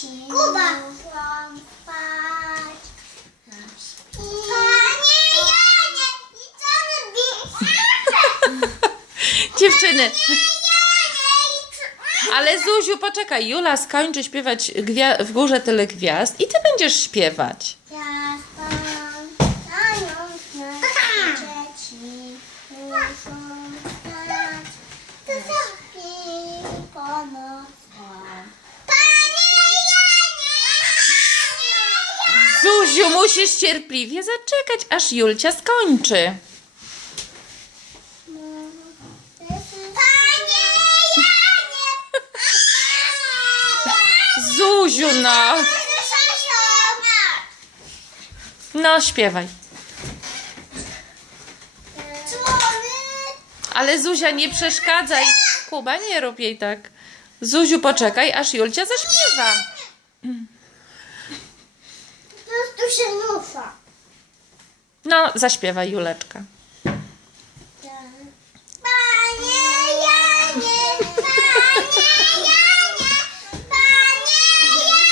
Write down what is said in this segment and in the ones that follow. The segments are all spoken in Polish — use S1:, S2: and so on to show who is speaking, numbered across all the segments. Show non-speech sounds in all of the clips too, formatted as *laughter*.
S1: Kuba. *laughs*
S2: Dziewczyny. Ale Zuziu, poczekaj, Jula skończy śpiewać gwia- w górze tyle gwiazd i ty będziesz śpiewać. Zuziu, musisz cierpliwie zaczekać, aż Julcia skończy.
S1: Panie! *laughs*
S2: Zuziu, no. No, śpiewaj. Ale Zuzia, nie przeszkadzaj. Kuba, nie rób jej tak. Zuziu, poczekaj, aż Julcia zaśpiewa
S1: przynusa. No, zaśpiewaj Juleczka. Panie Janie, panie Janie, panie Janie,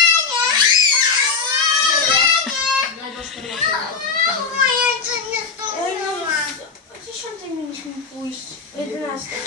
S1: Janie.
S2: No dziesiątej mieliśmy pójść. Jedenastej.